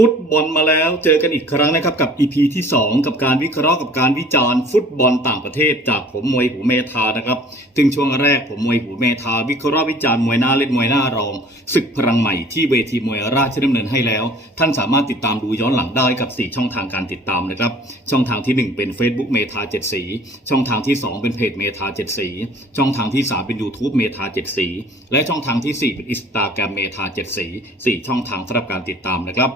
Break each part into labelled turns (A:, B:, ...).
A: ฟุตบอลมาแล้วเจอกันอีกครั้งนะครับกับ EP ที่ 2 กับการวิเคราะห์กับการวิจารณ์ฟุตบอลต่างประเทศ จากผมมวยหูเมธานะครับถึงช่วงแรกผมมวยหูเมธาวิเคราะห์วิจารณ์มวยหน้าเล่นมวยหน้ารองศึกพลังใหม่ที่เวทีมวยราชดำเนินให้แล้ว ท่านสามารถติดตามดูย้อนหลังได้กับ 4 ช่องทางการติดตามนะครับช่องทางที่ 1 เป็น Facebook เมธา7สีช่องทางที่ 2 เป็นเพจเมธา7สีช่องทางที่ 3 เป็น YouTube เมธา7สีและช่องทางทีสี่4 เป็นอินสตาแกรมเมธา7สี4ช่องทางสำหรับการติดตามนะครับ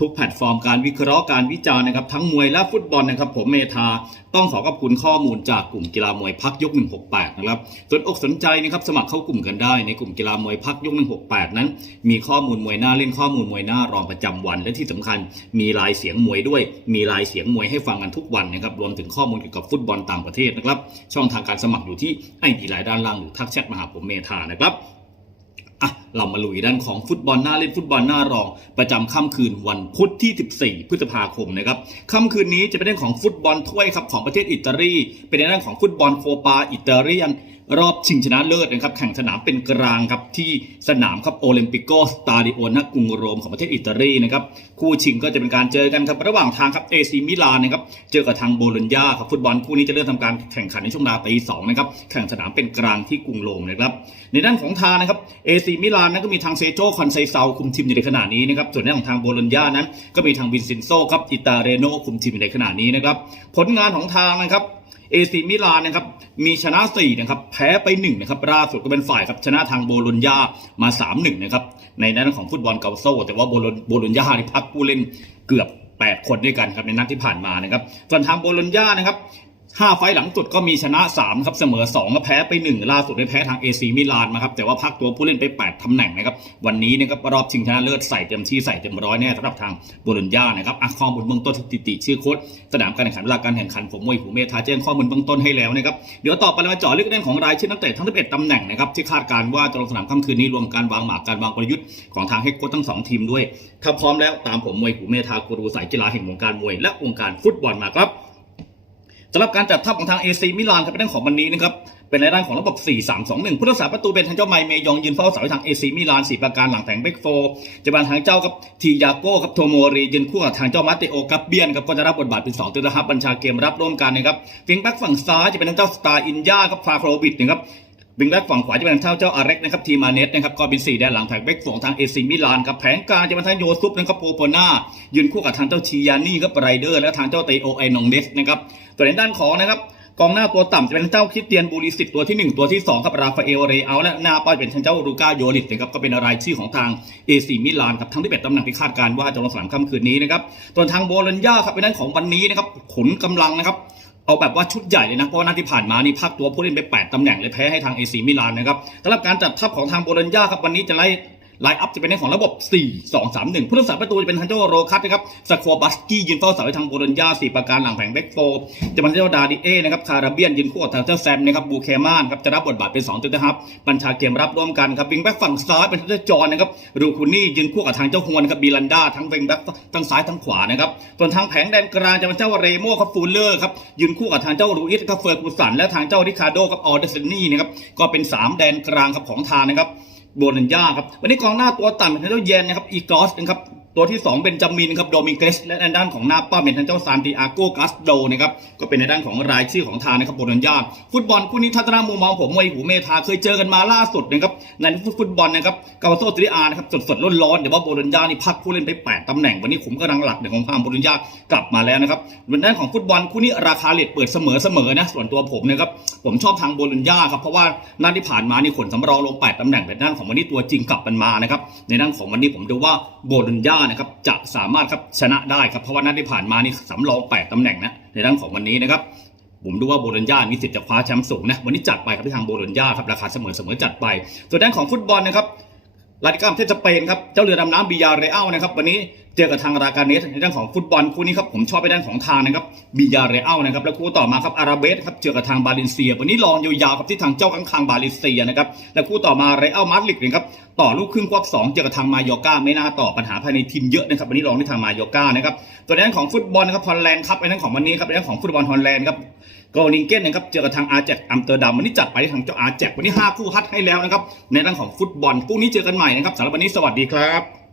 A: ทุกแพลตฟอร์มการวิเคราะห์การวิจารณ์นะครับทั้งมวยและฟุตบอลนะครับผมเมธาต้องขอขอบคุณข้อมูลจากกลุ่มกีฬามวยพักยก 168 นะครับสนอกสนใจนะครับสมัครเข้ากลุ่มกันได้ในกลุ่มกีฬามวยพักยก 168 นั้น มีข้อมูลมวยหน้าเล่นข้อมูลมวยหน้ารองประจำวัน และที่สำคัญมีลายเสียงมวยด้วย มีลายเสียงมวยให้ฟังกันทุกวันนะครับรวมถึงข้อมูลเกี่ยวกับฟุตบอลต่างประเทศนะครับช่องทางการสมัครอยู่ที่ไอดีไลน์ด้านล่างหรือทักแชทมาหาผมเมธานะครับ อะเรามาลุยด้านของฟุตบอลหน้าเล่นฟุตบอลหน้ารอง ประจำค่ำคืนวันพุธที่ 14 พฤษภาคมนะครับค่ำคืนนี้จะเป็นเรื่องของฟุตบอลถ้วยครับของประเทศอิตาลีเป็นในเรื่องของฟุตบอลโคปาอิตาเลียน รอบชิงชนะเลิศนะครับ แข่งสนามเป็นกลางครับ ที่สนามครับโอลิมปิโกสตาดิโอณกรุงโรมของประเทศอิตาลีนะครับ คู่ชิงก็จะเป็นการเจอกันครับ ระหว่างทางครับเอซีมิลานนะครับ เจอกับทางโบโลญญาครับฟุตบอลคู่นี้จะเริ่มทำการแข่งขันในช่วงเวลาตีสองนะครับ แข่งสนามเป็นกลางที่กรุงโรมนะครับ ในด้านของทางนะครับเอซีมิลานนั้นก็มีทางเซโจคอนไซเซาคุมทีมอยู่ในขณะนี้นะครับ ส่วนในด้านของทางโบโลญญานั้น ก็มีทางวินเซนโซครับอิตาเรโนคุมทีมอยู่ในขณะนี้นะครับ ผลงานของทางนะครับเอซีมิลานนะครับมีชนะ4นะครับแพ้ไป1นะครับล่าสุดก็เป็นฝ่ายครับชนะทางโบโลญญามา 3-1นะครับในด้นของฟุตบอลเกาโซแต่ว่าโบโลโบโลญญาที่พักผู้เล่นเกือบ 8 คนด้วยกันครับในนัดที่ผ่านมานะครับส่วนทางโบโลญญานะครับ ห้าไฟล์หลังสุดก็มีชนะ3ครับเสมอ2ก็แพ้ไป 1 ล่าสุดได้แพ้ทางเอซีมิลานมาครับแต่ว่าพักตัวผู้เล่นไป 8ตำแหน่งนะครับวันนี้นะครับรอบชิงชนะเลิศใส่เต็มที่ใส่เต็มร้อยแน่สำหรับทางโบโลญญานะครับอะข้อมูลเบื้องต้นสถิติชื่อโค้ดสนามการแข่งขันเวลาการแข่งขันผมมวยหูเมธาแจ้งข้อมูลเบื้องต้นให้แล้วนะครับเดี๋ยวต่อไปเรามาเจาะลึกเรื่องของรายชื่อนักเตะทั้ง11ตำแหน่งนะครับที่คาดการว่าจะลงสนามค่ำคืนนี้รวมการวางหมากการวางกลยุทธ์ของทางเฮดโค้ชทั้งสองทีมด้วยถ้าพร้อมแล้วตามผมมวยหูเมธากูรูสายกีฬาแห่งวงการมวยและวงการฟุตบอลมาครับ สำหรับการจัดทัพของทางเอซีมิลานครับเป็นเรื่องของวันนี้นะครับเป็นในด้านของระบบ 4-3-2-1 ผู้รักษาประตูเป็นทางเจ้าไมเมยองยืนเฝ้าเสาให้ทางเอซีมิลานสี่ประการหลังแผงเบกโฟจะบานทางเจ้ากับทียาโก้กับโทโมรียืนคู่กับทางเจ้ามาเตโอกับเบียนครับก็จะรับบทบาทเป็น2ตัวนะครับบัญชาเกมรับร่วมกันนะครับฟิงแบ็กฝั่งซ้ายจะเป็นทางเจ้าสตาร์อินยากับฟาโครบิดนะครับ วิงแบ็กฝั่งขวาจะเป็นทางเท่าเจ้าอาเร็กนะครับทีมาเนสนะครับก็เป็นสี่แดนหลังแผงแบ็กฝั่งทางเอซิมิลานครับแผงกลางจะเป็นทางโยซุปนะครับโปโปนายืนคู่กับทางเจ้าชิยานี่ครับไรเดอร์ และทางเจ้าเตโอไอนองเดสนะครับส่วนในด้านของนะครับกองหน้าตัวต่ำจะเป็นเจ้าคิสเตียนบูริสิตตัวที่ 1 ตัวที่2ครับราฟาเอลเรอัลและหน้าป้ายเป็นทางเจ้าลูก้าโยลิตนะครับก็เป็นรายชื่อของทางเอซีมิลานครับทั้งที่เป็นตำแหน่งที่คาดการณ์ว่าจะลงสนามค่ำคืนนี้นะครับส่วนทางโบโลญญาครับเป็นด้านของวันนี้นะครับขนกำลังนะครับ เอาแบบว่าชุดใหญ่เลยนะ เพราะว่านัดที่ผ่านมานี่พักตัวผู้เล่นไป 8ตำแหน่งเลยแพ้ให้ทางเอซีมิลานนะครับสำหรับการจัดทัพของทางโบลอญญาครับวันนี้จะไล่ ไลน์อัพจะเป็นในของระบบ 4 2 3 1 ผู้รักษาประตูจะเป็นทันโจโรคัตนะครับสควอบัสกี้ยืนเฝ้าเสาให้ทางโบโลญญาสี่ประการหลังแผงแบ็กโฟจะเป็นเจ้าดาดิเอนะครับคาราเบียนยืนคู่กับทางเจ้าแซมนะครับบูเคมานครับจะรับบทบาทเป็น2ตัวนะครับบัญชาเกมรับร่วมกันครับวิงแบ็กฝั่งซ้ายเป็นทางเจจอนนะครับรูคูนี่ยืนคู่กับทางเจ้าฮวนครับบีลันดาทั้งวิงแบ็กทั้งซ้ายทั้งขวานะครับส่วนทางแผงแดนกลางจะเป็นเจ้าเรโม่ครับฟูลเลอร์ครับยืนคู่กับทางเจ้ารูอิสครับเฟอร์กูสันและทางเจ้าริคาโดครับออเดสนี่นะครับก็เป็นสามแดนกลางครับของทางนะครับ โบนัญญาครับวันนี้กองหน้าตัวต่ำเป็นทางเจ้าเยนนะครับอีกอสนะครับ ตัวที่ 2 เป็นจามินครับโดมิงเกสและในด้านของหน้าป้าเป็นทางเจ้าซานติอาโกกัสโดนะครับก็เป็นในด้านของรายชื่อของทางนะครับโบนัญญาฟุตบอลคู่นี้ทัศนมุมมองผมมวยหูเมธาเคยเจอกันมาล่าสุดนะครับในฟุตบอลนะครับกาโซตริอานะครับสดๆร้อนๆเดี๋ยวว่าโบนัญญานี่พักผู้เล่นไป 8ตำแหน่งวันนี้ขุมกำลังหลักของทางโบนัญญากลับมาแล้วนะครับในด้านของฟุตบอลคู่นี้ราคาเลทเปิดเสมอๆนะส่วนตัวผมนะครับผมชอบทางโบนัญญาครับเพราะว่านัดที่ผ่านมานี่ขนสำรองลง8ตำแหน่งแต่ด้านของวันนี้ตัวจริงกลับมันมานะครับในด้านของวันนี้ผมดูว่าโบนัญญานะครับจะสามารถครับชนะได้ครับเพราะว่านัดที่ผ่านมานี่สำรอง8ตำแหน่งนะในด้านของวันนี้นะครับผมดูว่าโบลัญญามีสิทธิ์จะคว้าแชมป์สูงนะวันนี้จัดไปครับที่ทางโบลัญญาครับราคาเสมอเสมอจัดไปส่วนด้านของฟุตบอลนะครับลาติกามเทสเปนครับเจ้าเรือดำน้ำบิยาเรอัลนะครับวันนี้ เจอกับทางรากาเนสในด้านของฟุตบอลคู่นี้ครับผมชอบไปด้านของทางนะครับบิยาเรอัลนะครับแล้วคู่ต่อมาครับอาราเบสครับเจอกับทางบาเลนเซีย วันนี้ลองยาวๆครับที่ทางเจ้าข้างคางบาเลนเซียนะครับและคู่ต่อมาเรอัลมาดริดนะครับต่อลูกครึ่งควบสองเจอกับทางมายอร์กาไม่น่าต่อปัญหาภายในทีมเยอะนะครับวันนี้ลองที่ทางมายอร์กานะครับส่วนในด้านของฟุตบอลนะครับฮอลแลนด์ครับในด้านของวันนี้ครับในด้านของฟุตบอลฮอลแลนด์ครับโกนิงเก้นนะครับเจอกับทางอาแจกอัมเตอร์ดัมวันนี้จัดไปที่ทางเจ้าอาแจกวันนี้5คู่ฮัดให้แล้วนะครับในเรื่องของฟุตบอลพรุ่งนี้เจอกันใหม่นะครับสำหรับวันนี้สวัสดีครับ